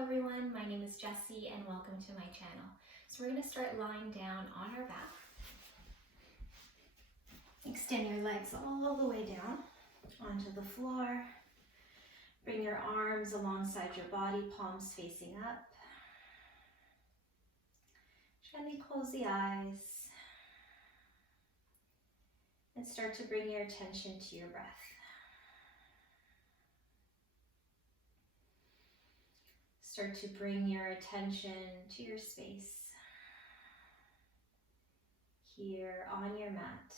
everyone, my name is Jessie and welcome to my channel. So we're going to start lying down on our back. Extend your legs all the way down onto the floor. Bring your arms alongside your body, palms facing up. Gently close the eyes and start to bring your attention to your breath. Start to bring your attention to your space here on your mat.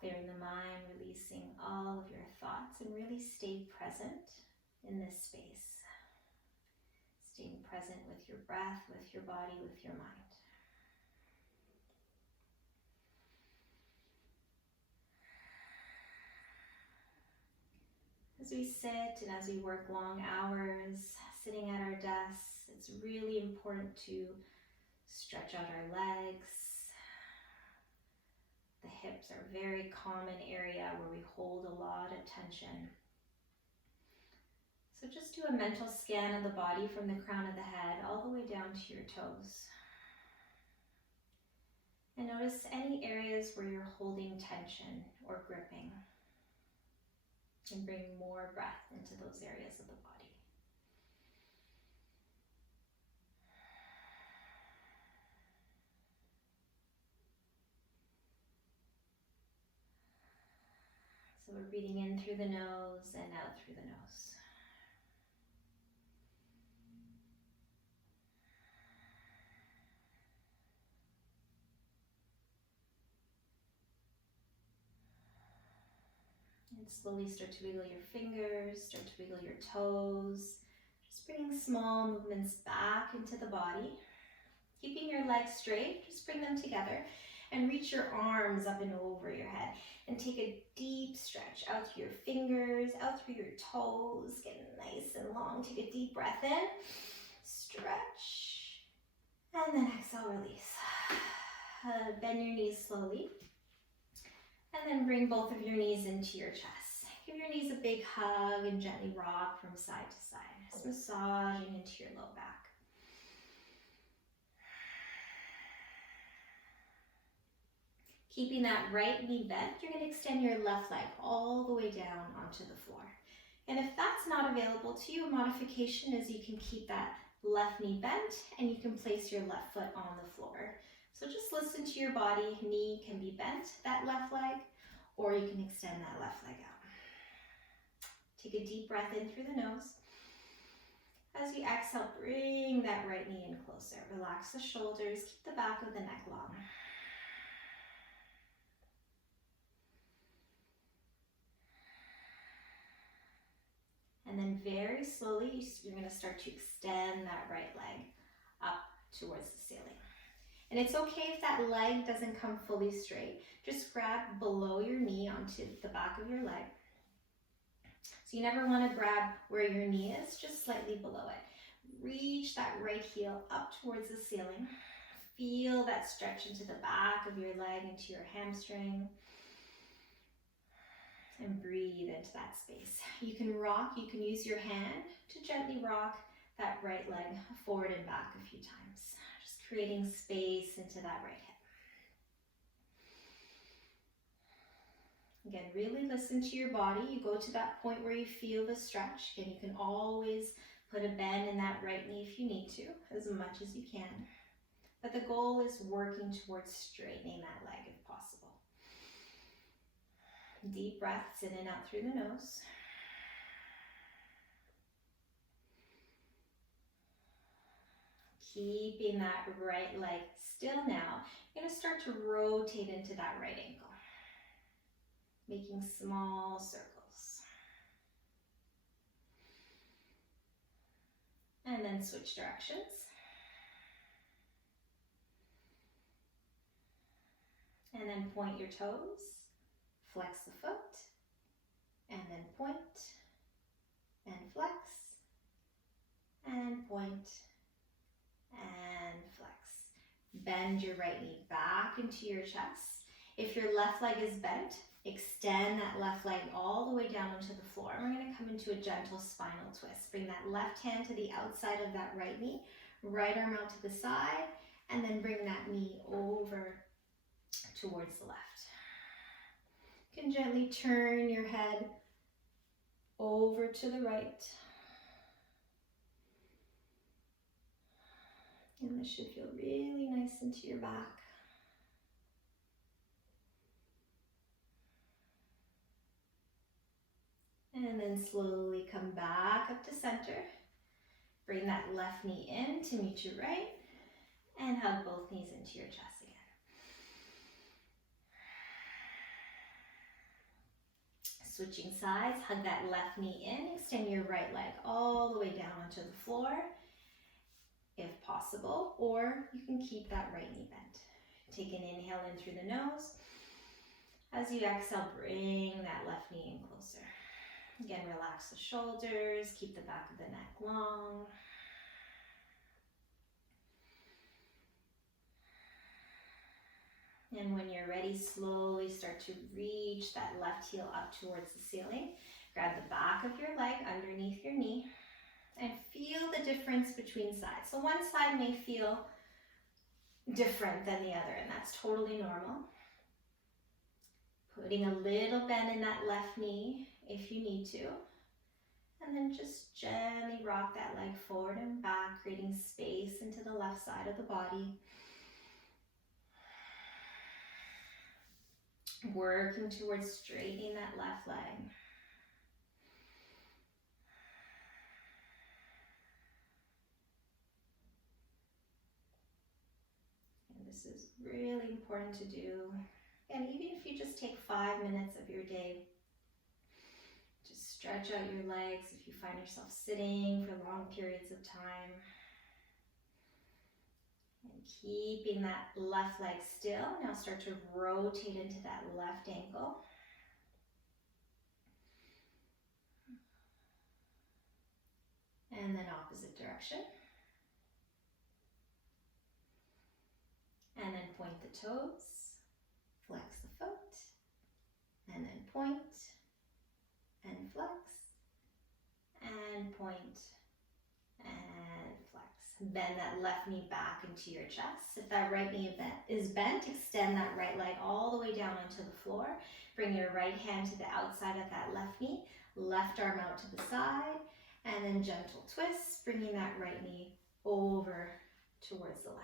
Clearing the mind, releasing all of your thoughts, and really stay present in this space. Staying present with your breath, with your body, with your mind. As we sit and as we work long hours, sitting at our desks, it's really important to stretch out our legs. The hips are a very common area where we hold a lot of tension. So just do a mental scan of the body from the crown of the head all the way down to your toes. And notice any areas where you're holding tension or gripping. And bring more breath into those areas of the body. So we're breathing in through the nose and out through the nose. And slowly start to wiggle your fingers, start to wiggle your toes. Just bringing small movements back into the body. Keeping your legs straight, just bring them together and reach your arms up and over your head. And take a deep stretch out through your fingers, out through your toes. Get nice and long. Take a deep breath in, stretch, and then exhale, release. Bend your knees slowly. And then bring both of your knees into your chest. Give your knees a big hug and gently rock from side to side. Just massaging into your low back. Keeping that right knee bent, you're going to extend your left leg all the way down onto the floor. And if that's not available to you, a modification is you can keep that left knee bent and you can place your left foot on the floor. So just listen to your body. Knee can be bent, that left leg, or you can extend that left leg out. Take a deep breath in through the nose. As you exhale, bring that right knee in closer. Relax the shoulders, keep the back of the neck long. And then very slowly, you're going to start to extend that right leg up towards the ceiling. And it's okay if that leg doesn't come fully straight. Just grab below your knee onto the back of your leg. So you never want to grab where your knee is, just slightly below it. Reach that right heel up towards the ceiling. Feel that stretch into the back of your leg, into your hamstring. And breathe into that space. You can rock, you can use your hand to gently rock that right leg forward and back a few times. Just creating space into that right hip. Again, really listen to your body. You go to that point where you feel the stretch. Again, you can always put a bend in that right knee if you need to, as much as you can. But the goal is working towards straightening that leg if possible. Deep breaths in and out through the nose. Keeping that right leg still now. You're going to start to rotate into that right ankle. Making small circles. And then switch directions. And then point your toes. Flex the foot, and then point, and flex, and point, and flex. Bend your right knee back into your chest. If your left leg is bent, Extend that left leg all the way down onto the floor. And we're going to come into a gentle spinal twist. Bring that left hand to the outside of that right knee, right arm out to the side, and then bring that knee over towards the left. You can gently turn your head over to the right. And this should feel really nice into your back. And then slowly come back up to center. Bring that left knee in to meet your right. And hug both knees into your chest again. Switching sides, hug that left knee in. Extend your right leg all the way down onto the floor, if possible. Or you can keep that right knee bent. Take an inhale in through the nose. As you exhale, bring that left knee in closer. Again, relax the shoulders, keep the back of the neck long. And when you're ready, slowly start to reach that left heel up towards the ceiling. Grab the back of your leg underneath your knee and feel the difference between sides. So one side may feel different than the other, and that's totally normal. Putting a little bend in that left knee if you need to. And then just gently rock that leg forward and back, creating space into the left side of the body. Working towards straightening that left leg. And this is really important to do. And even if you just take 5 minutes of your day, just stretch out your legs if you find yourself sitting for long periods of time. And keeping that left leg still. Now start to rotate into that left ankle. And then opposite direction. And then point the toes, flex the foot, and then point, and flex, and point, and flex. Bend that left knee back into your chest. If that right knee is bent, extend that right leg all the way down onto the floor. Bring your right hand to the outside of that left knee, left arm out to the side, and then gentle twist, bringing that right knee over towards the left.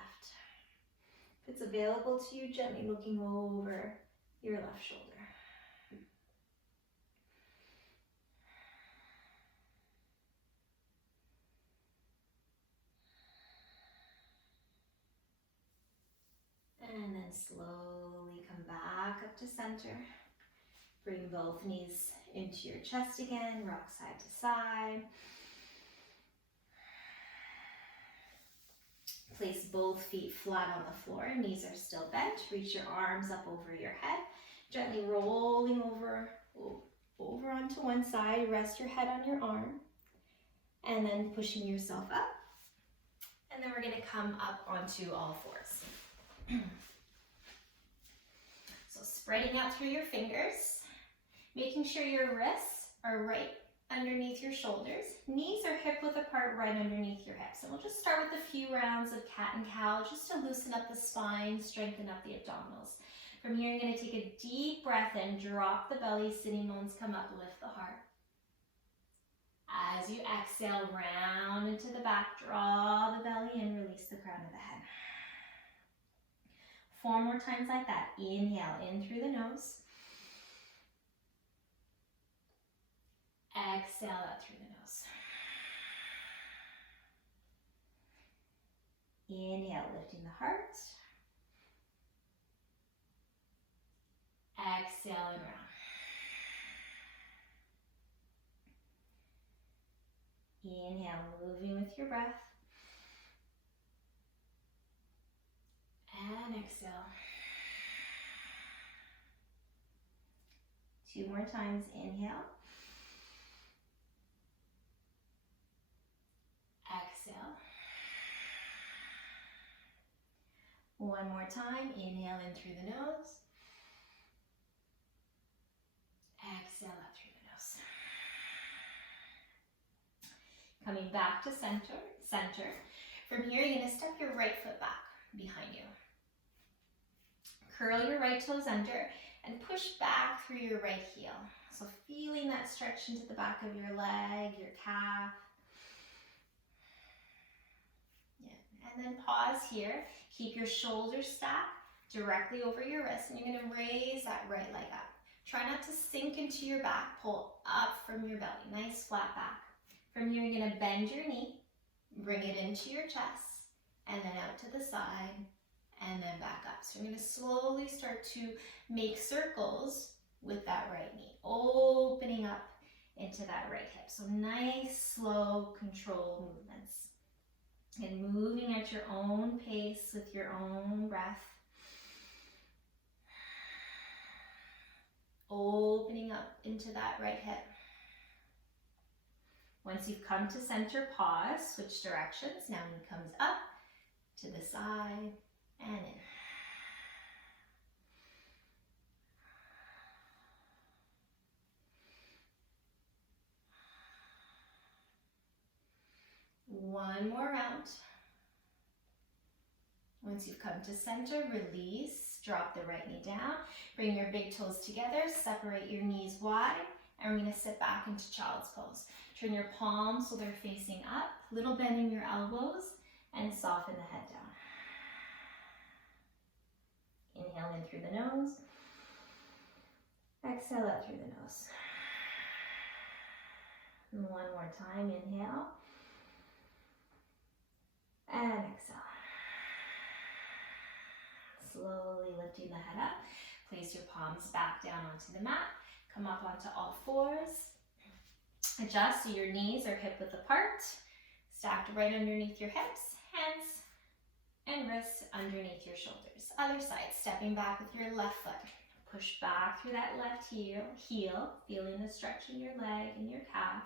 If it's available to you, gently looking over your left shoulder. And then slowly come back up to center. Bring both knees into your chest again, rock side to side. Place both feet flat on the floor, knees are still bent. Reach your arms up over your head, gently rolling over onto one side. Rest your head on your arm, and then pushing yourself up. And then we're going to come up onto all fours. So spreading out through your fingers, making sure your wrists are right underneath your shoulders. Knees are hip width apart right underneath your hips. And we'll just start with a few rounds of cat and cow just to loosen up the spine, strengthen up the abdominals. From here, you're going to take a deep breath in, drop the belly, sitting bones come up, lift the heart. As you exhale, round into the back, draw the belly in, release the crown of the head. 4 more times like that. Inhale in through the nose. Exhale out through the nose. Inhale, lifting the heart. Exhale and round. Inhale, moving with your breath. And exhale. 2 more times. Inhale. Exhale. 1 more time. Inhale in through the nose. Exhale out through the nose. Coming back to center. From here, you're going to step your right foot back behind you. Curl your right toes under and push back through your right heel. So feeling that stretch into the back of your leg, your calf. Yeah. And then pause here. Keep your shoulders stacked directly over your wrist, and you're going to raise that right leg up. Try not to sink into your back. Pull up from your belly. Nice flat back. From here, you're going to bend your knee, bring it into your chest, and then out to the side, and then back up. So you're going to slowly start to make circles with that right knee, opening up into that right hip. So nice, slow, controlled movements. And moving at your own pace with your own breath. Opening up into that right hip. Once you've come to center, pause, switch directions. Now knee comes up to the side and in. One more round. Once you've come to center, release, drop the right knee down, bring your big toes together, separate your knees wide, and we're going to sit back into child's pose. Turn your palms so they're facing up, little bend in your elbows, and soften the head down. Inhale in through the nose, exhale out through the nose. And one more time, inhale, and exhale. Slowly lifting the head up. Place your palms back down onto the mat. Come up onto all fours. Adjust so your knees are hip width apart. Stacked right underneath your hips. Hands and wrists underneath your shoulders. Other side, stepping back with your left foot. Push back through that left heel, feeling the stretch in your leg and your calf.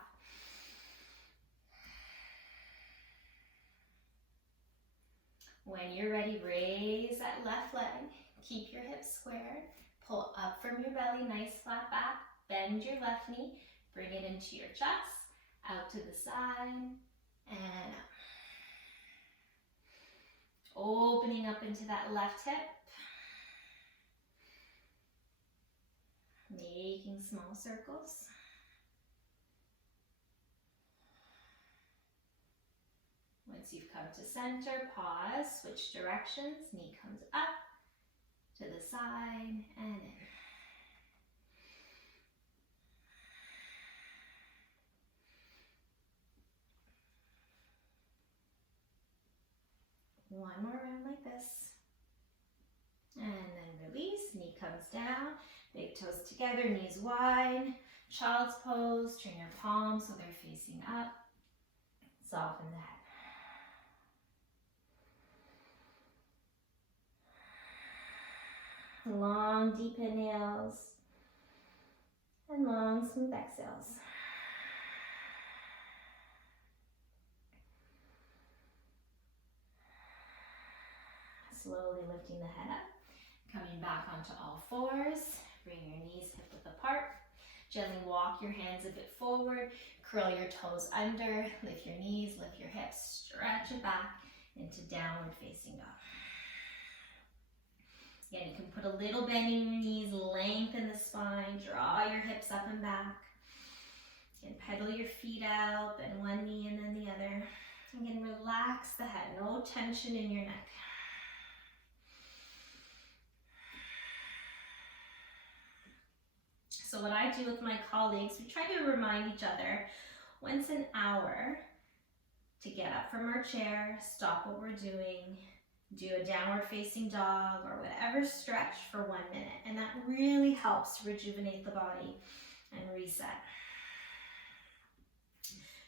When you're ready, raise that left leg. Keep your hips squared. Pull up from your belly, nice flat back. Bend your left knee. Bring it into your chest. Out to the side and up. Opening up into that left hip. Making small circles. Once you've come to center, pause, switch directions, knee comes up to the side and in. One more round like this. And then release, knee comes down, big toes together, knees wide, child's pose, turn your palms so they're facing up, soften the head. Long, deep inhales and long, smooth exhales. Slowly lifting the head up, coming back onto all fours. Bring your knees hip width apart. Gently walk your hands a bit forward. Curl your toes under. Lift your knees, lift your hips. Stretch it back into downward facing dog. Again, you can put a little bend in your knees, lengthen the spine, draw your hips up and back. You can pedal your feet out, bend one knee and then the other. Again, relax the head, no tension in your neck. So what I do with my colleagues, we try to remind each other once an hour to get up from our chair, stop what we're doing, do a downward facing dog or whatever stretch for 1 minute. And that really helps to rejuvenate the body and reset.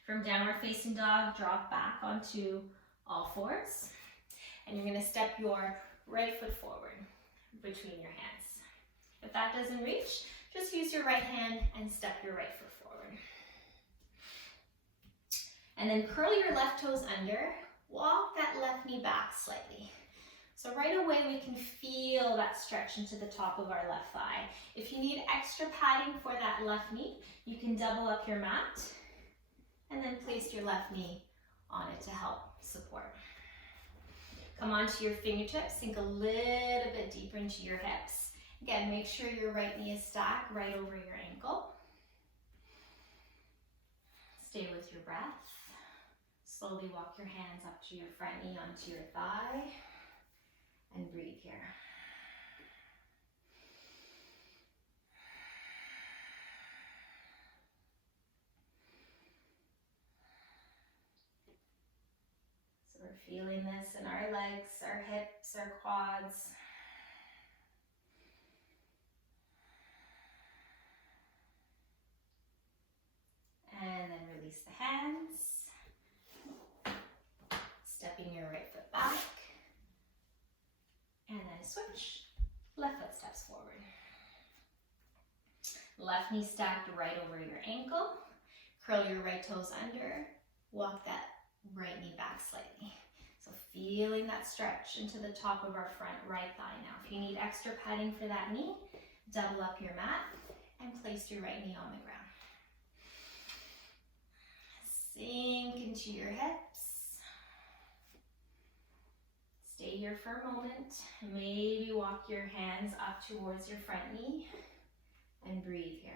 From downward facing dog, drop back onto all fours. And you're going to step your right foot forward between your hands. If that doesn't reach, just use your right hand and step your right foot forward. And then curl your left toes under. Walk that left knee back slightly. So right away we can feel that stretch into the top of our left thigh. If you need extra padding for that left knee, you can double up your mat and then place your left knee on it to help support. Come onto your fingertips, sink a little bit deeper into your hips. Again, make sure your right knee is stacked right over your ankle. Stay with your breath. Slowly walk your hands up to your front knee onto your thigh and breathe here. So we're feeling this in our legs, our hips, our quads. And then release the hands. Stepping your right foot back. And then switch. Left foot steps forward. Left knee stacked right over your ankle. Curl your right toes under. Walk that right knee back slightly. So feeling that stretch into the top of our front right thigh now. If you need extra padding for that knee, double up your mat and place your right knee on the ground. Sink into your hips. Stay here for a moment. Maybe walk your hands up towards your front knee and breathe here.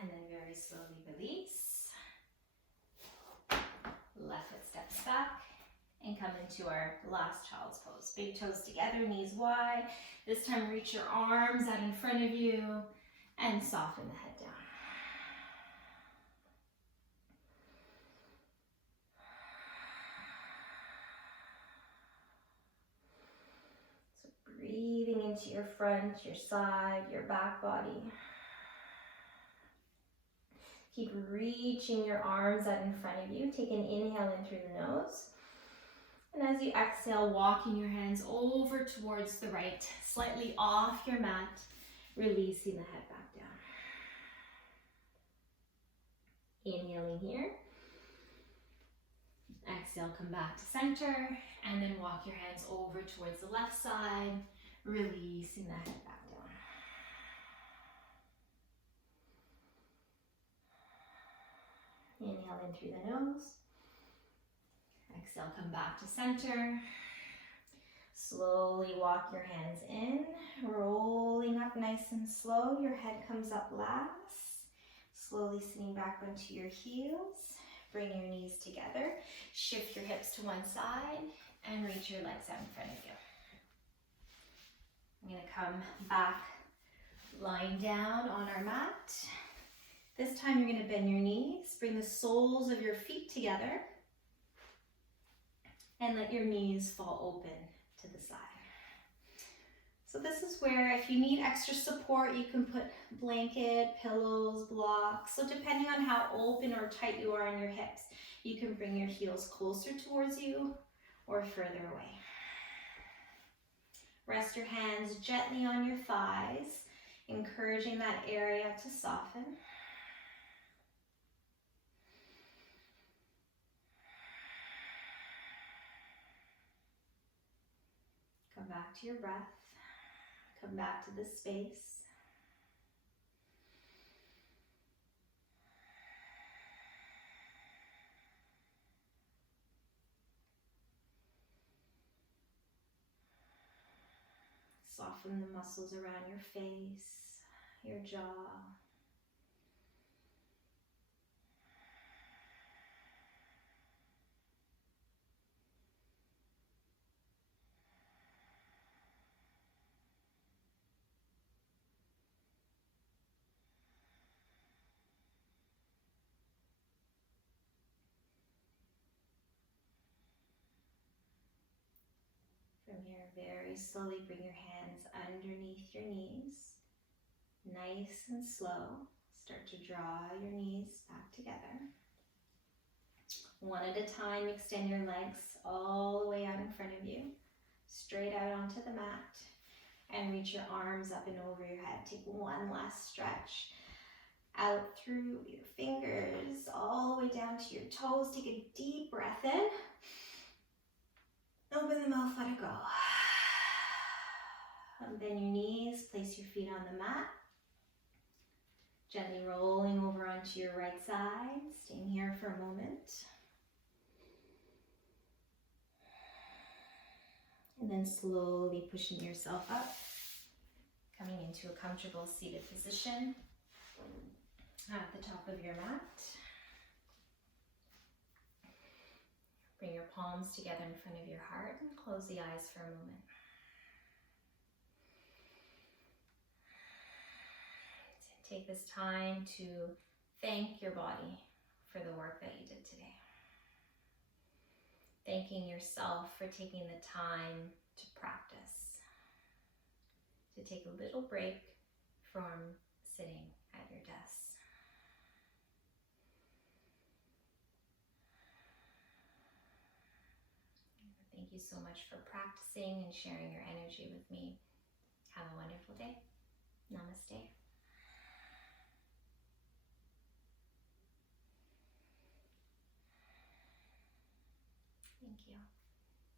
And then very slowly release. Left foot steps back and come into our last child's pose. Big toes together, knees wide. This time reach your arms out in front of you and soften the head down. So breathing into your front, your side, your back body. Keep reaching your arms out in front of you. Take an inhale in through the nose. And as you exhale, walking your hands over towards the right, slightly off your mat, releasing the head back down. Inhaling here. Exhale, come back to center, and then walk your hands over towards the left side, releasing the head back down. Inhale in through the nose. Exhale, come back to center. Slowly walk your hands in, rolling up nice and slow. Your head comes up last. Slowly sitting back onto your heels. Bring your knees together. Shift your hips to one side and reach your legs out in front of you. I'm going to come back, lying down on our mat. This time you're going to bend your knees, bring the soles of your feet together, and let your knees fall open to the side. So this is where if you need extra support, you can put blanket, pillows, blocks. So depending on how open or tight you are in your hips, you can bring your heels closer towards you or further away. Rest your hands gently on your thighs, encouraging that area to soften. Come back to your breath. Come back to this space. Soften the muscles around your face, your jaw. From here, very slowly bring your hands underneath your knees. Nice and slow. Start to draw your knees back together. One at a time, extend your legs all the way out in front of you, straight out onto the mat, and reach your arms up and over your head. Take one last stretch. Out through your fingers, all the way down to your toes. Take a deep breath in. Open the mouth, let it go. Bend your knees, place your feet on the mat. Gently rolling over onto your right side, staying here for a moment. And then slowly pushing yourself up, coming into a comfortable seated position at the top of your mat. Bring your palms together in front of your heart and close the eyes for a moment. Take this time to thank your body for the work that you did today. Thanking yourself for taking the time to practice, to take a little break from sitting at your desk. Thank you so much for practicing and sharing your energy with me. Have a wonderful day. Namaste. Thank you.